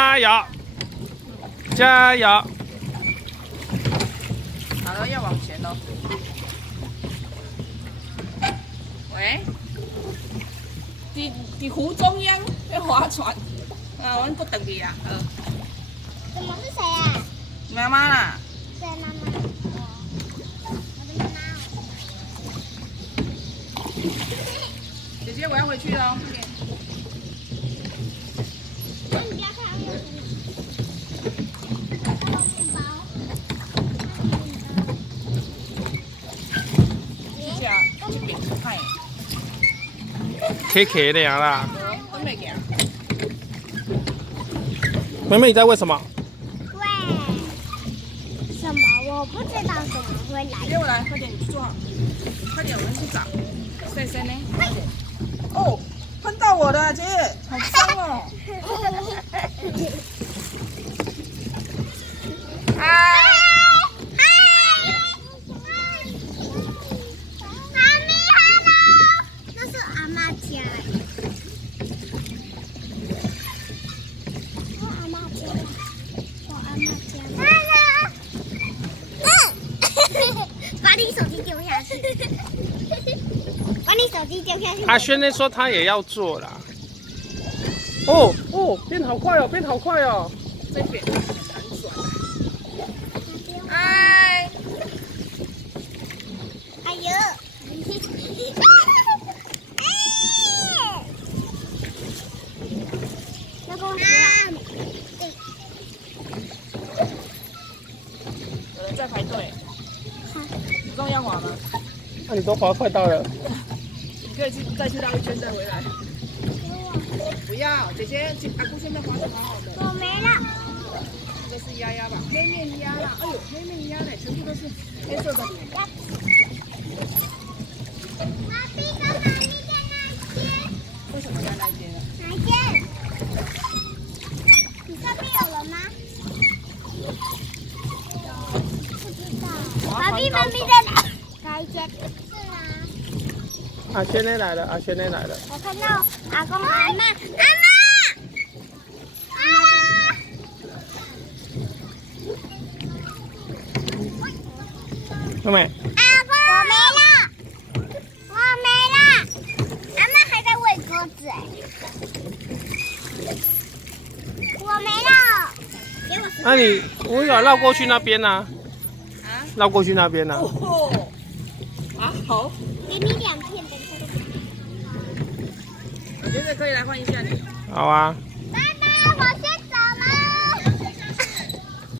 加油！加油！好了，要往前喽。喂，伫湖中央要划船，啊，我们不等你啊，怎么是谁啊？妈妈啦。谁妈妈？我的妈妈。姐姐，我要回去喽，快点。那你不要看我有面包。姐姐啊，这边嗨， K K 的啦。我没给啊。妹妹，你在喂什么？喂，什么？我不知道怎么会来。接我来，快点，你去做好。快点，我们去找。珊珊呢？快点。哦，喷到我了，姐，好脏哦。嗨，妈咪，hello，那是阿妈家。我阿妈家，我阿妈家。把你手机丢下去。把你手机丢下去。阿轩呢说他也要做啦。哦哦，变好快哦，变好快哦。这边很难转。哎，哎呦！要跟我说。有人在排队。主动要滑吗？那你都滑快到了。你可以再去绕一圈再回来。不要，姐姐，阿姑现在滑得好好的。我没了。这个是鸭鸭吧？黑面鸭啦，哎呦，黑面鸭嘞，全部都是黑色的脸。妈咪跟妈咪在那间。为什么在那间呢？哪一间？你这边有人吗？不知道。妈咪在哪？哪一间？是啊。阿轩呢来了，阿轩呢来了。我看到阿公阿妈，阿妈，啊！妹妹，阿公，我没了，我没了。阿妈还在喂鸽子哎，我没了。给我那你我有绕过去那边呢？啊？绕过去那边呢？哦，啊好，给你2片，等一下。我觉得可以来换一下你。好啊。